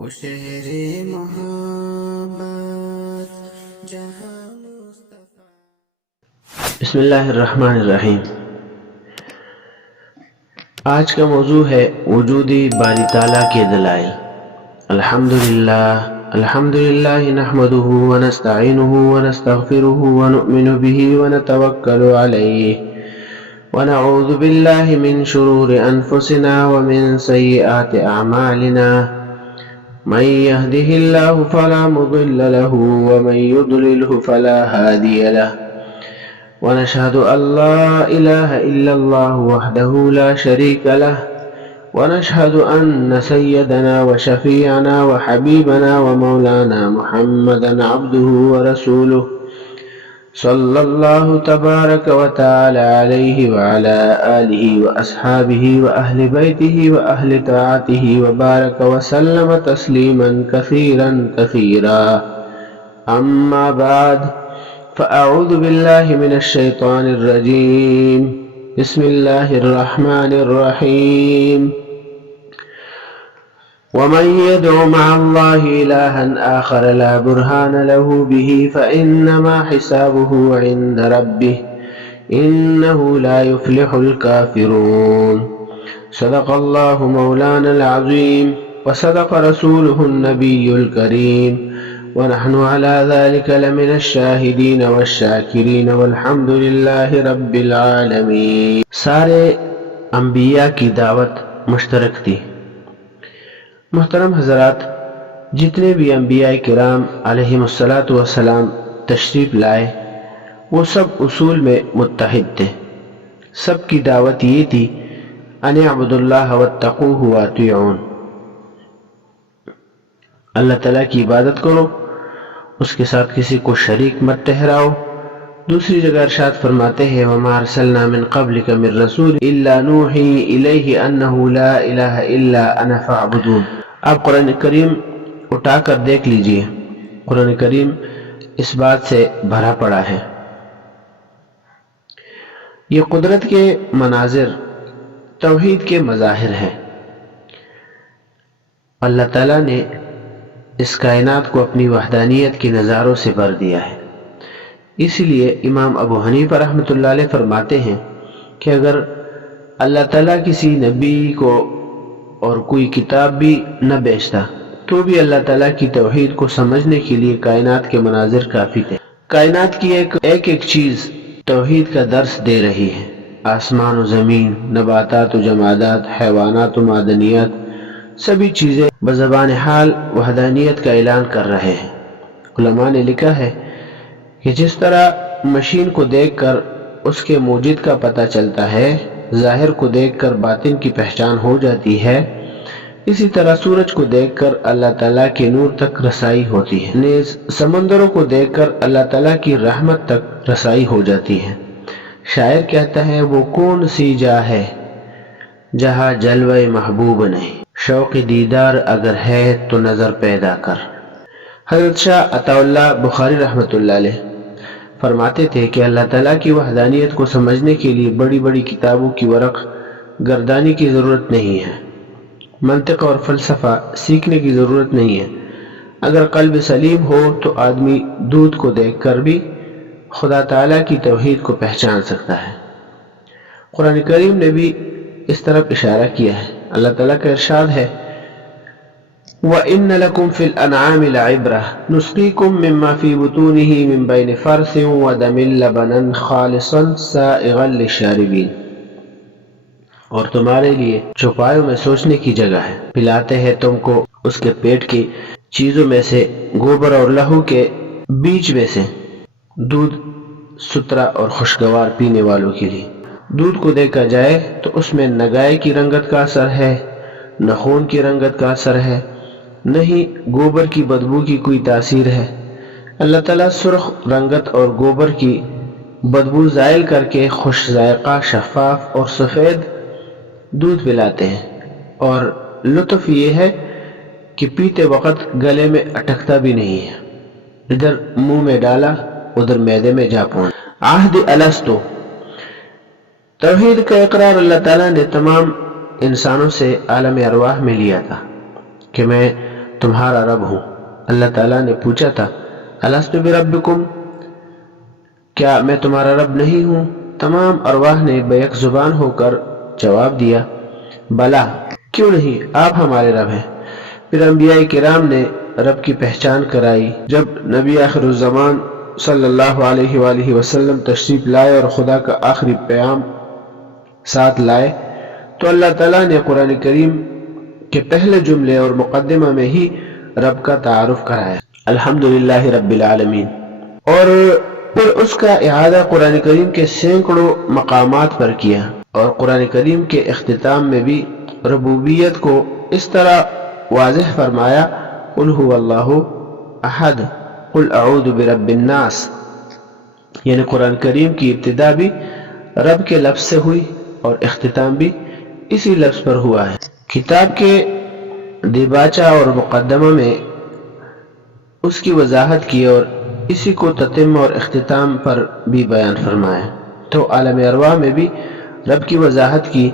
وہ شہر محبت جہاں مصطفیٰ۔ بسم اللہ الرحمن الرحیم۔ آج کا موضوع ہے وجودی باری تعالیٰ کے دلائل۔ الحمدللہ نحمده ونستعینه ونستغفره ونؤمن به ونتوکل علیہ ونعوذ باللہ من شرور انفسنا ومن سیئات اعمالنا من يهده الله فلا مضل له ومن يضلله فلا هادي له ونشهد أن لا إله إلا الله وحده لا شريك له ونشهد أن سيدنا وشفيعنا وحبيبنا ومولانا محمدا عبده ورسوله صلى الله تبارك وتعالى عليه وعلى آله وأصحابه وأهل بيته وأهل طاعته وبارك وسلم تسليما كثيرا كثيرا. أما بعد، فأعوذ بالله من الشيطان الرجيم. بسم الله الرحمن الرحيم. ومن يدع مع الله إلها آخر لا برهان له به فإنما حسابه عند ربه إنه لا يفلح الكافرون. صدق الله مولانا العظيم وصدق رسوله النبي الكريم ونحن على ذلك لمن الشاهدين والشاكرين والحمد لله رب العالمين. سارے انبیاء کی دعوت مشترک تھی۔ محترم حضرات، جتنے بھی انبیاء کرام علیہم السلام تشریف لائے وہ سب اصول میں متحد تھے۔ سب کی دعوت یہ تھی ان اعبدوا اللہ واتقوہ واطیعون، اللہ تعالیٰ کی عبادت کرو، اس کے ساتھ کسی کو شریک مت ٹھہراؤ۔ دوسری جگہ ارشاد فرماتے ہیں وما ارسلنا من قبلک من رسول الا نوحی الیہ انہ لا الہ الا انا فاعبدون۔ آپ قرآن کریم اٹھا کر دیکھ لیجئے، قرآن کریم اس بات سے بھرا پڑا ہے۔ یہ قدرت کے مناظر توحید کے مظاہر ہیں۔ اللہ تعالیٰ نے اس کائنات کو اپنی وحدانیت کے نظاروں سے بھر دیا ہے۔ اسی لیے امام ابو حنیفہ رحمۃ اللہ علیہ فرماتے ہیں کہ اگر اللہ تعالیٰ کسی نبی کو اور کوئی کتاب بھی نہ بھیجتا تو بھی اللہ تعالیٰ کی توحید کو سمجھنے کے لیے کائنات کے مناظر کافی تھے۔ کائنات کی ایک چیز توحید کا درس دے رہی ہے۔ آسمان و زمین، نباتات و جمادات، حیوانات و معدنیات، سبھی چیزیں بزبان حال وحدانیت کا اعلان کر رہے ہیں۔ علماء نے لکھا ہے کہ جس طرح مشین کو دیکھ کر اس کے موجد کا پتہ چلتا ہے، ظاہر کو دیکھ کر باطن کی پہچان ہو جاتی ہے، اسی طرح سورج کو دیکھ کر اللہ تعالیٰ کے نور تک رسائی ہوتی ہے، نیز سمندروں کو دیکھ کر اللہ تعالیٰ کی رحمت تک رسائی ہو جاتی ہے۔ شاعر کہتا ہے وہ کون سی جا ہے جہاں جلوہ محبوب نہیں، شوق دیدار اگر ہے تو نظر پیدا کر۔ حضرت شاہ عطا اللہ بخاری رحمۃ اللہ علیہ فرماتے تھے کہ اللہ تعالیٰ کی وحدانیت کو سمجھنے کے لیے بڑی بڑی کتابوں کی ورق گردانی کی ضرورت نہیں ہے، منطق اور فلسفہ سیکھنے کی ضرورت نہیں ہے۔ اگر قلب سلیم ہو تو آدمی دودھ کو دیکھ کر بھی خدا تعالیٰ کی توحید کو پہچان سکتا ہے۔ قرآن کریم نے بھی اس طرف اشارہ کیا ہے۔ اللہ تعالیٰ کا ارشاد ہے وَإِنَّ لَكُمْ فِي الْأَنْعَامِ لَعِبْرَةً نُسْقِيكُم مِّمَّا فِي بُطُونِهِ مِن بَيْنِ فَرْثٍ وَدَمٍ لَبَنًا خَالِصًا سَائِغًا لِلشَّارِبِينَ، اور تمہارے لیے چوپایوں میں سوچنے کی جگہ ہے، پلاتے ہیں تم کو اس کے پیٹ کی چیزوں میں سے گوبر اور لہو کے بیچ میں سے دودھ ستھرا اور خوشگوار پینے والوں کے لیے۔ دودھ کو دیکھا جائے تو اس میں نہ گائے کی رنگت کا اثر ہے، نہ خون کی رنگت کا اثر ہے، نہ ہی گوبر کی بدبو کی کوئی تاثیر ہے۔ اللہ تعالیٰ سرخ رنگت اور گوبر کی بدبو زائل کر کے خوش ذائقہ، شفاف اور سفید دودھ پلاتے ہیں، اور لطف یہ ہے کہ پیتے وقت گلے میں اٹکتا بھی نہیں ہے، ادھر منہ میں ڈالا ادھر معدے میں جا پہنچا۔ عہد الستو، توحید کا اقرار اللہ تعالیٰ نے تمام انسانوں سے عالم ارواح میں لیا تھا کہ میں تمہارا رب ہوں۔ اللہ تعالیٰ نے پوچھا تھا الست بربکم، کیا میں تمہارا رب نہیں ہوں؟ تمام ارواح نے بیک زبان ہو کر جواب دیا بلا، کیوں نہیں، آپ ہمارے رب ہیں۔ پھر انبیاء کرام نے رب کی پہچان کرائی۔ جب نبی آخر الزمان صلی اللہ علیہ وآلہ وسلم تشریف لائے اور خدا کا آخری پیغام ساتھ لائے تو اللہ تعالیٰ نے قرآن کریم کے پہلے جملے اور مقدمہ میں ہی رب کا تعارف کرایا، الحمدللہ رب العالمین، اور پھر اس کا اعادہ قرآن کریم کے سینکڑوں مقامات پر کیا، اور قرآن کریم کے اختتام میں بھی ربوبیت کو اس طرح واضح فرمایا قل هو اللہ احد قل اعوذ برب الناس، یعنی قرآن کریم کی ابتدا بھی رب کے لفظ سے ہوئی اور اختتام بھی اسی لفظ پر ہوا ہے۔ کتاب کے دیباچہ اور مقدمہ میں اس کی وضاحت کی اور اسی کو تتمہ اور اختتام پر بھی بیان فرمایا، تو عالم ارواح میں بھی رب کی وضاحت کی،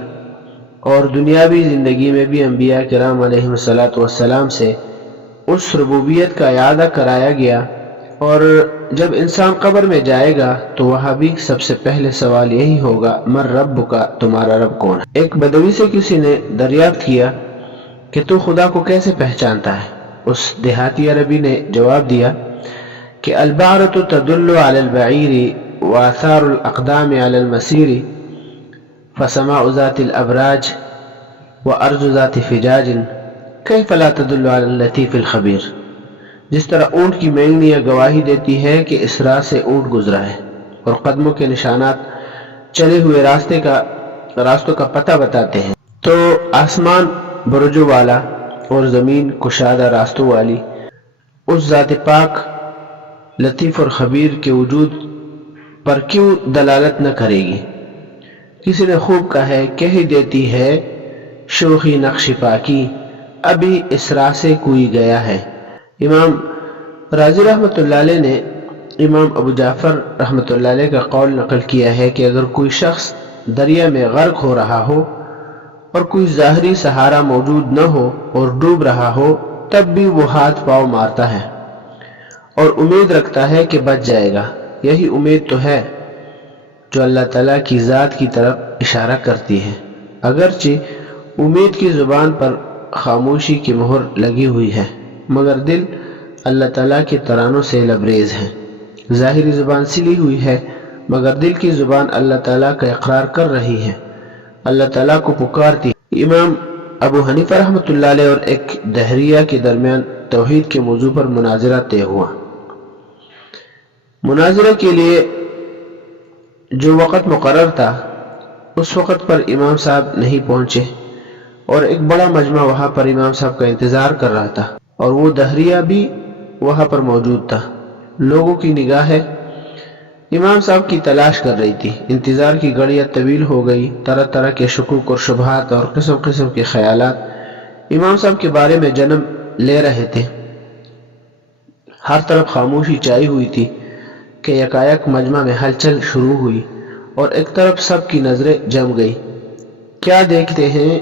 اور دنیاوی زندگی میں بھی انبیاء کرام علیہ السلام سے اس ربوبیت کا اعادہ کرایا گیا۔ اور جب انسان قبر میں جائے گا تو وہاں بھی سب سے پہلے سوال یہی ہوگا من رب کا، تمہارا رب کون ہے؟ ایک بدوی سے کسی نے دریافت کیا کہ تو خدا کو کیسے پہچانتا ہے؟ اس دیہاتی عربی نے جواب دیا کہ البعرۃ تدل علی البعیر وآثار الاقدام علی المسیر فسماء ذات الابراج وارض ذات فجاج کیف لا تدل علی اللطیف الخبیر۔ جس طرح اونٹ کی مینگنیاں گواہی دیتی ہے کہ اس راہ سے اونٹ گزرا ہے، اور قدموں کے نشانات چلے ہوئے راستوں کا پتہ بتاتے ہیں، تو آسمان برجوں والا اور زمین کشادہ راستوں والی اس ذات پاک لطیف اور خبیر کے وجود پر کیوں دلالت نہ کرے گی؟ کسی نے خوب کہا ہے، کہہ دیتی ہے شوخی نقش پاکی ابھی اس راہ سے کوئی گیا ہے۔ امام رازی رحمۃ اللہ علیہ نے امام ابو جعفر رحمۃ اللہ علیہ کا قول نقل کیا ہے کہ اگر کوئی شخص دریا میں غرق ہو رہا ہو اور کوئی ظاہری سہارا موجود نہ ہو اور ڈوب رہا ہو تب بھی وہ ہاتھ پاؤں مارتا ہے اور امید رکھتا ہے کہ بچ جائے گا۔ یہی امید تو ہے جو اللہ تعالیٰ کی ذات کی طرف اشارہ کرتی ہے، اگرچہ امید کی زبان پر خاموشی کی مہر لگی ہوئی ہے، مگر دل اللہ تعالیٰ کے ترانوں سے لبریز ہے۔ ظاہری زبان سلی ہوئی ہے مگر دل کی زبان اللہ تعالیٰ کا اقرار کر رہی ہے، اللہ تعالیٰ کو پکارتی ہے۔ امام ابو حنیفہ رحمۃ اللہ علیہ اور ایک دہریہ کے درمیان توحید کے موضوع پر مناظرہ طے ہوا۔ مناظرہ کے لیے جو وقت مقرر تھا اس وقت پر امام صاحب نہیں پہنچے، اور ایک بڑا مجمع وہاں پر امام صاحب کا انتظار کر رہا تھا، اور وہ دہریہ بھی وہاں پر موجود تھا۔ لوگوں کی نگاہیں امام صاحب کی تلاش کر رہی تھی، انتظار کی گھڑیاں طویل ہو گئی، طرح طرح کے شکوک اور شبہات اور قسم قسم کے خیالات امام صاحب کے بارے میں جنم لے رہے تھے۔ ہر طرف خاموشی چھائی ہوئی تھی کہ یکایک مجمع میں ہلچل شروع ہوئی اور ایک طرف سب کی نظریں جم گئی۔ کیا دیکھتے ہیں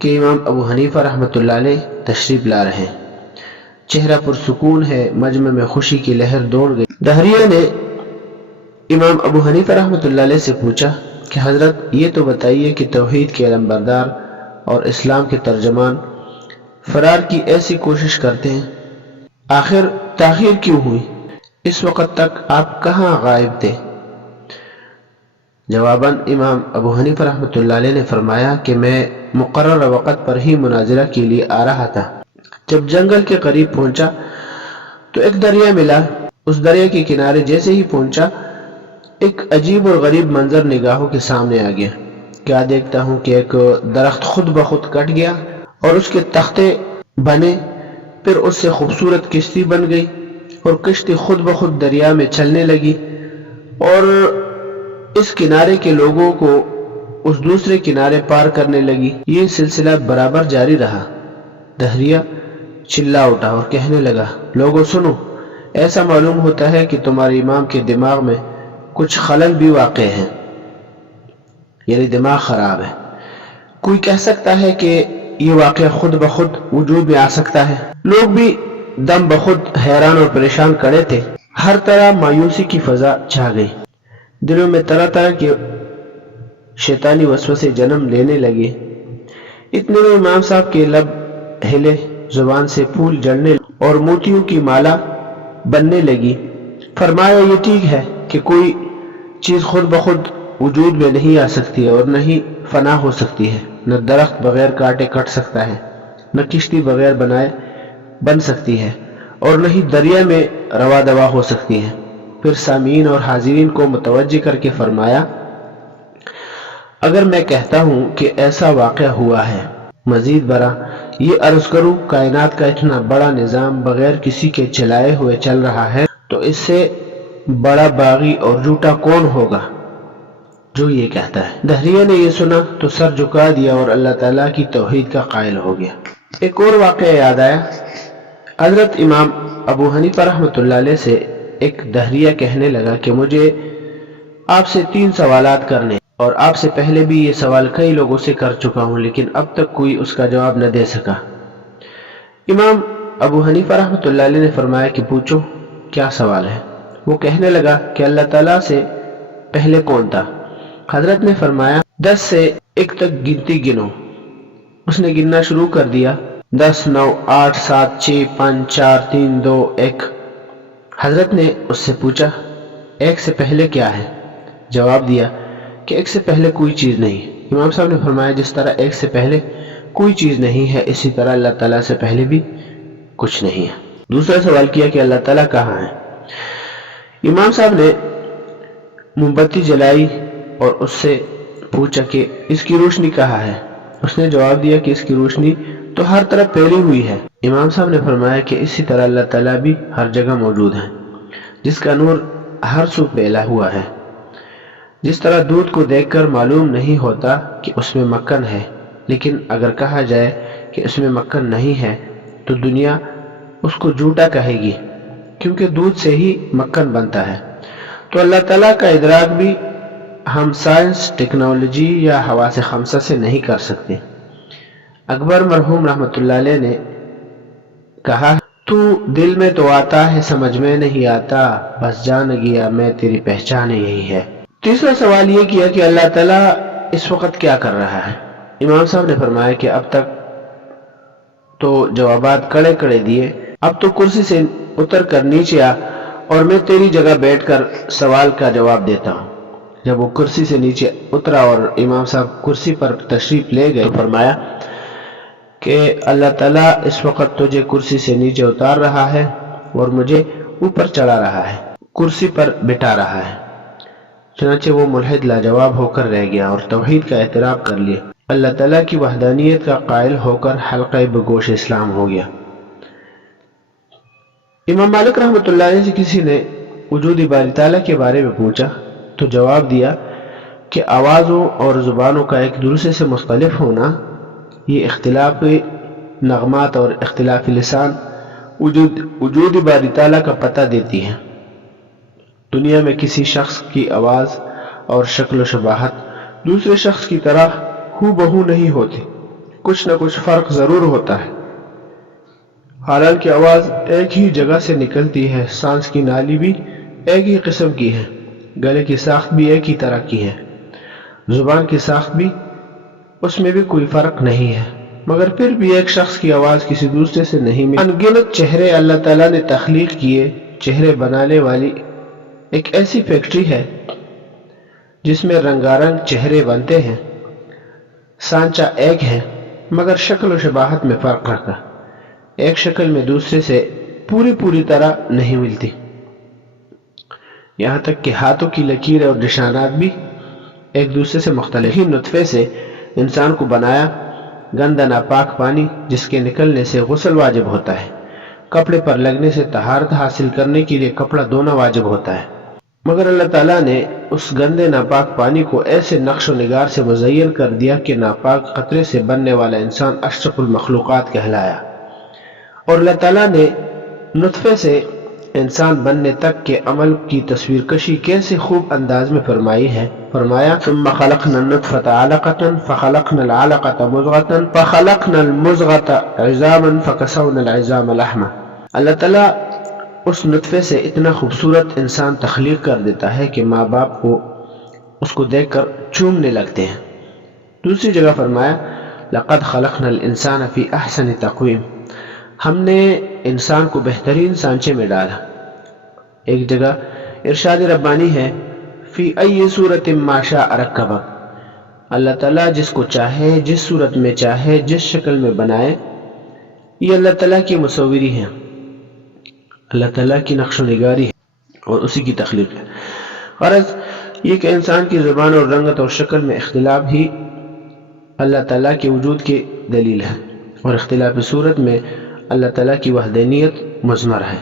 کہ امام ابو حنیفہ رحمۃ اللہ علیہ تشریف لا رہے ہیں، چہرہ پرسکون ہے، مجمع میں خوشی کی لہر دوڑ گئی۔ دہریہ نے امام ابو حنیفہ رحمۃ اللہ علیہ سے پوچھا کہ حضرت یہ تو بتائیے کہ توحید کے علمبردار اور اسلام کے ترجمان فرار کی ایسی کوشش کرتے ہیں، آخر تاخیر کیوں ہوئی؟ اس وقت تک آپ کہاں غائب تھے؟ جواباً امام ابو حنیفہ رحمۃ اللہ علیہ نے فرمایا کہ میں مقررہ وقت پر ہی مناظرہ کے لیے آ رہا تھا۔ جب جنگل کے قریب پہنچا تو ایک دریا ملا، اس دریا کے کنارے جیسے ہی پہنچا ایک عجیب اور غریب منظر نگاہوں کے سامنے آ گیا۔ کیا دیکھتا ہوں کہ ایک درخت خود بخود کٹ گیا اور اس کے تختے بنے، پھر اس سے خوبصورت کشتی بن گئی اور کشتی خود بخود دریا میں چلنے لگی، اور اس کنارے کے لوگوں کو اس دوسرے کنارے پار کرنے لگی۔ یہ سلسلہ برابر جاری رہا۔ دہریہ چلا اٹھا اور کہنے لگا، لوگوں سنو، ایسا معلوم ہوتا ہے کہ تمہارے امام کے دماغ میں کچھ خلل بھی واقع ہے، یعنی دماغ خراب ہے۔ کوئی کہہ سکتا ہے کہ یہ واقعہ خود بخود وجود میں آ سکتا ہے؟ لوگ بھی دم بخود حیران اور پریشان کھڑے تھے. ہر طرح مایوسی کی فضا چھا گئی. دلوں میں طرح طرح کے شیطانی وسوسے جنم لینے لگے. اتنے میں امام صاحب کے لب ہلے، زبان سے پھول جڑنے اور موتیوں کی مالا بننے لگی. فرمایا یہ ٹھیک ہے کہ کوئی چیز خود بخود وجود میں نہیں آ سکتی اور نہ ہی فنا ہو سکتی ہے. نہ درخت بغیر کاٹے کٹ سکتا ہے، نہ کشتی بغیر بنائے بن سکتی ہے، اور نہ ہی دریا میں روا دوا ہو سکتی ہے. پھر سامعین اور حاضرین کو متوجہ کر کے فرمایا اگر میں کہتا ہوں کہ ایسا واقعہ ہوا ہے، مزید برآں یہ عرض کروں کائنات کا اتنا بڑا نظام بغیر کسی کے چلائے ہوئے چل رہا ہے تو اس سے بڑا باغی اور جھوٹا کون ہوگا جو یہ کہتا ہے. دہریہ نے یہ سنا تو سر جھکا دیا اور اللہ تعالیٰ کی توحید کا قائل ہو گیا. ایک اور واقعہ یاد آیا. حضرت امام ابو حنیفہ رحمۃ اللہ علیہ سے ایک دہریہ کہنے لگا کہ مجھے آپ سے 3 سوالات کرنے، اور آپ سے پہلے بھی یہ سوال کئی لوگوں سے کر چکا ہوں لیکن اب تک کوئی اس کا جواب نہ دے سکا. امام ابو حنیفہ رحمۃ اللہ علیہ نے فرمایا کہ پوچھو کیا سوال ہے. وہ کہنے لگا کہ اللہ تعالیٰ سے پہلے کون تھا؟ حضرت نے فرمایا 10 سے 1 تک گنتی گنو. اس نے گننا شروع کر دیا 10 9 8 7 6 5 4 3 2 1. حضرت نے اس سے پوچھا 1 سے پہلے کیا ہے؟ جواب دیا کہ 1 سے پہلے کوئی چیز نہیں. امام صاحب نے فرمایا جس طرح 1 سے پہلے کوئی چیز نہیں ہے اسی طرح اللہ تعالیٰ سے پہلے بھی کچھ نہیں ہے. دوسرا سوال کیا کہ اللہ تعالیٰ کہاں ہے؟ امام صاحب نے موم بتی جلائی اور اس سے پوچھا کہ اس کی روشنی کہاں ہے؟ اس نے جواب دیا کہ اس کی روشنی تو ہر طرف پھیلی ہوئی ہے. امام صاحب نے فرمایا کہ اسی طرح اللہ تعالیٰ بھی ہر جگہ موجود ہے جس کا نور ہر سو پھیلا ہوا ہے. جس طرح دودھ کو دیکھ کر معلوم نہیں ہوتا کہ اس میں مکھن ہے، لیکن اگر کہا جائے کہ اس میں مکھن نہیں ہے تو دنیا اس کو جھوٹا کہے گی کیونکہ دودھ سے ہی مکھن بنتا ہے. تو اللہ تعالیٰ کا ادراک بھی ہم سائنس، ٹیکنالوجی یا حواس خمسہ سے نہیں کر سکتے. اکبر مرحوم رحمۃ اللہ علیہ نے کہا تو دل میں تو آتا ہے سمجھ میں نہیں آتا، بس جان گیا میں تیری پہچان یہی ہے. تیسرا سوال یہ کیا کہ اللہ تعالیٰ اس وقت کیا کر رہا ہے؟ امام صاحب نے فرمایا کہ اب تک تو جوابات کڑے کڑے دیے، اب تو کرسی سے اتر کر نیچے آ اور میں تیری جگہ بیٹھ کر سوال کا جواب دیتا ہوں. جب وہ کرسی سے نیچے اترا اور امام صاحب کرسی پر تشریف لے گئے تو فرمایا کہ اللہ تعالیٰ اس وقت تجھے کرسی سے نیچے اتار رہا ہے اور مجھے اوپر چڑھا رہا ہے، کرسی پر بٹھا رہا ہے. چنانچہ وہ ملحد لاجواب ہو کر رہ گیا اور توحید کا اعتراف کر لیا. اللہ تعالیٰ کی وحدانیت کا قائل ہو کر حلقہ بگوش اسلام ہو گیا. امام مالک رحمۃ اللہ علیہ سے کسی نے وجود باری تعالیٰ کے بارے میں پوچھا تو جواب دیا کہ آوازوں اور زبانوں کا ایک دوسرے سے مختلف ہونا، یہ اختلاف نغمات اور اختلاف لسان وجود باری تعالیٰ کا پتہ دیتی ہے. دنیا میں کسی شخص کی آواز اور شکل و شباہت دوسرے شخص کی طرح ہو بہو نہیں ہوتی، کچھ نہ کچھ فرق ضرور ہوتا ہے. حالانکہ آواز ایک ہی جگہ سے نکلتی ہے، سانس کی نالی بھی ایک ہی قسم کی ہے، گلے کی ساخت بھی ایک ہی طرح کی ہے، زبان کی ساخت بھی اس میں بھی کوئی فرق نہیں ہے، مگر پھر بھی ایک شخص کی آواز کسی دوسرے سے نہیں ملتی. انگنت چہرے اللہ تعالیٰ نے تخلیق کیے. چہرے بنانے والی ایک ایسی فیکٹری ہے جس میں رنگارنگ چہرے بنتے ہیں. سانچہ ایک ہے مگر شکل و شباہت میں فرق رکھا. ایک شکل میں دوسرے سے پوری طرح نہیں ملتی، یہاں تک کہ ہاتھوں کی لکیر اور نشانات بھی ایک دوسرے سے مختلف. ہی نطفے سے انسان کو بنایا، گندا ناپاک پانی جس کے نکلنے سے غسل واجب ہوتا ہے، کپڑے پر لگنے سے طہارت حاصل کرنے کے لیے کپڑا دھونا واجب ہوتا ہے، مگر اللہ تعالیٰ نے اس گندے ناپاک پانی کو ایسے نقش و نگار سے مزین کر دیا کہ ناپاک قطرے سے بننے والا انسان اشرف المخلوقات کہلایا. اور اللہ تعالیٰ نے نطفے سے انسان بننے تک کے عمل کی تصویر کشی کیسے خوب انداز میں فرمائی ہے. فرمایا ثم خلقنا النطفة علقة فخلقنا العلقة مضغة فخلقنا المضغة عظاما فكسونا العظام لحما. اللہ تعالیٰ اس نطفے سے اتنا خوبصورت انسان تخلیق کر دیتا ہے کہ ماں باپ کو اس کو دیکھ کر چومنے لگتے ہیں. دوسری جگہ فرمایا لقد خلقنا الانسان فی احسن تقویم، ہم نے انسان کو بہترین سانچے میں ڈالا. ایک جگہ ارشاد ربانی ہے فی ای صورت ما شاء رکبک، اللہ تعالیٰ جس کو چاہے جس صورت میں چاہے جس شکل میں بنائے. یہ اللہ تعالیٰ کی مصوری ہے، اللہ تعالیٰ کی نقش و نگاری ہے اور اسی کی تخلیق ہے. غرض یہ کہ انسان کی زبان اور رنگت اور شکل میں اختلاف ہی اللہ تعالیٰ کے وجود کی دلیل ہے، اور اختلاف صورت میں اللہ تعالیٰ کی وحدانیت مضمر ہے.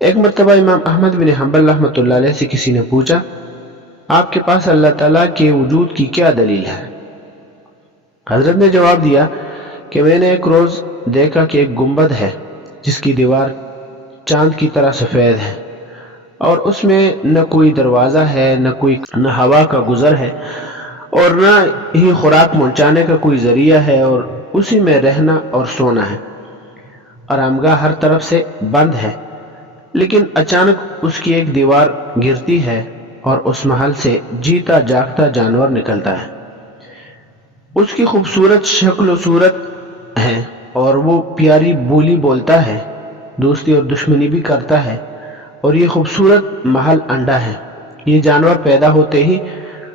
ایک مرتبہ امام احمد بن حنبل رحمۃ اللہ علیہ سے کسی نے پوچھا آپ کے پاس اللہ تعالیٰ کے وجود کی کیا دلیل ہے؟ حضرت نے جواب دیا کہ میں نے ایک روز دیکھا کہ ایک گنبد ہے جس کی دیوار چاند کی طرح سفید ہے، اور اس میں نہ کوئی دروازہ ہے، نہ ہوا کا گزر ہے، اور نہ ہی خوراک پہنچانے کا کوئی ذریعہ ہے، اور اسی میں رہنا اور سونا ہے. آرامگاہ ہر طرف سے بند ہے، لیکن اچانک اس کی ایک دیوار گرتی ہے اور اس محل سے جیتا جاگتا جانور نکلتا ہے. اس کی خوبصورت شکل و صورت ہے اور وہ پیاری بولی بولتا ہے، دوستی اور دشمنی بھی کرتا ہے، اور یہ خوبصورت محل انڈا ہے. یہ جانور پیدا ہوتے ہی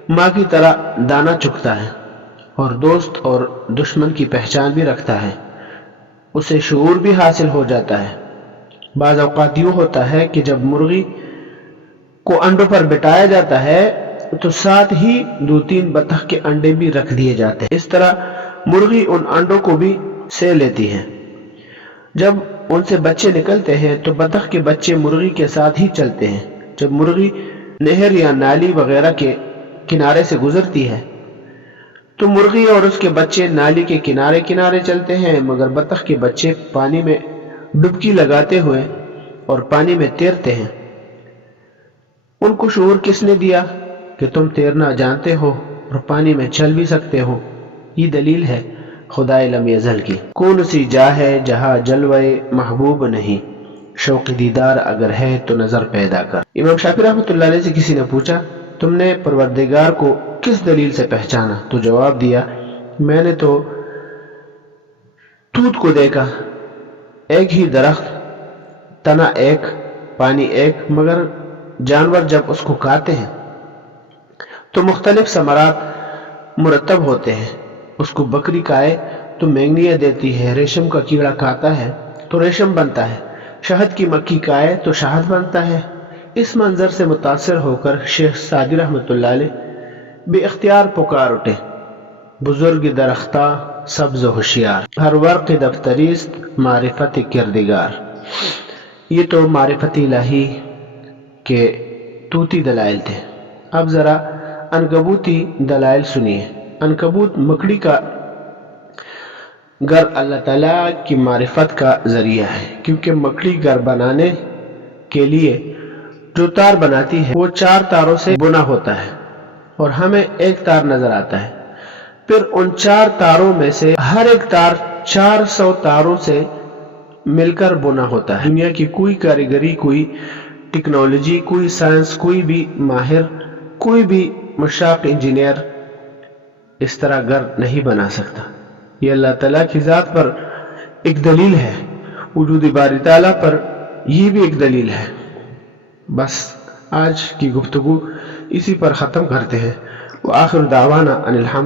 ماں کی طرح دانہ چکتا ہے اور دوست اور دشمن کی پہچان بھی رکھتا ہے. اسے شعور بھی حاصل ہو جاتا ہے. بعض اوقات یوں ہوتا ہے کہ جب مرغی کو انڈوں پر بٹھایا جاتا ہے تو ساتھ ہی 2-3 بطخ کے انڈے بھی رکھ دیے جاتے ہیں. اس طرح مرغی ان انڈوں کو بھی سے لیتی ہے. جب ان سے بچے نکلتے ہیں تو بطخ کے بچے مرغی کے ساتھ ہی چلتے ہیں. جب مرغی نہر یا نالی وغیرہ کے کنارے سے گزرتی ہے تو مرغی اور اس کے بچے نالی کے کنارے کنارے چلتے ہیں، مگر بطخ کے بچے پانی میں ڈبکی لگاتے ہوئے اور پانی میں تیرتے ہیں. ان کو شعور کس نے دیا کہ تم تیرنا جانتے ہو اور پانی میں چل بھی سکتے ہو؟ یہ دلیل ہے خدائے لم یزل کی. کون سی جا ہے جہاں جلوے محبوب نہیں، شوق دیدار اگر ہے تو نظر پیدا کر. امام شافعی رحمۃ اللہ علیہ سے کسی نے پوچھا تم نے پروردگار کو کس دلیل سے پہچانا؟ تو جواب دیا میں نے تو توت کو دیکھا، ایک ہی درخت، تنا ایک، پانی ایک، مگر جانور جب اس کو کھاتے ہیں تو مختلف ثمرات مرتب ہوتے ہیں. اس کو بکری کھائے تو مینگنیاں دیتی ہے، ریشم کا کیڑا کھاتا ہے تو ریشم بنتا ہے، شہد کی مکھی کھائے تو شہد بنتا ہے. اس منظر سے متاثر ہو کر شیخ سعدی رحمۃ اللہ علیہ بے اختیار پکار اٹھے بزرگ درختہ سبز و ہوشیار، ہر ورق دفتریست معرفت کردگار. یہ تو معرفت الہی کے توتی دلائل تھے. اب ذرا عنکبوتی دلائل سنیے. عنکبوت مکڑی کا گھر اللہ تعالیٰ کی معرفت کا ذریعہ ہے، کیونکہ مکڑی گھر بنانے کے لیے جو تار بناتی ہے وہ 4 تاروں سے بنا ہوتا ہے اور ہمیں ایک تار نظر آتا ہے. پھر ان 4 تاروں میں سے ہر ایک تار 400 تاروں سے مل کر بنا ہوتا ہے. دنیا کی کوئی کاریگری، کوئی ٹیکنالوجی، کوئی سائنس، کوئی بھی ماہر، کوئی بھی مشاق انجینئر اس طرح گھر نہیں بنا سکتا. یہ اللہ تعالیٰ کی ذات پر ایک دلیل ہے، وجود باری تعالیٰ پر یہ بھی ایک دلیل ہے. بس آج کی گفتگو اسی پر ختم کرتے ہیں. وآخر دعوانا ان الحمد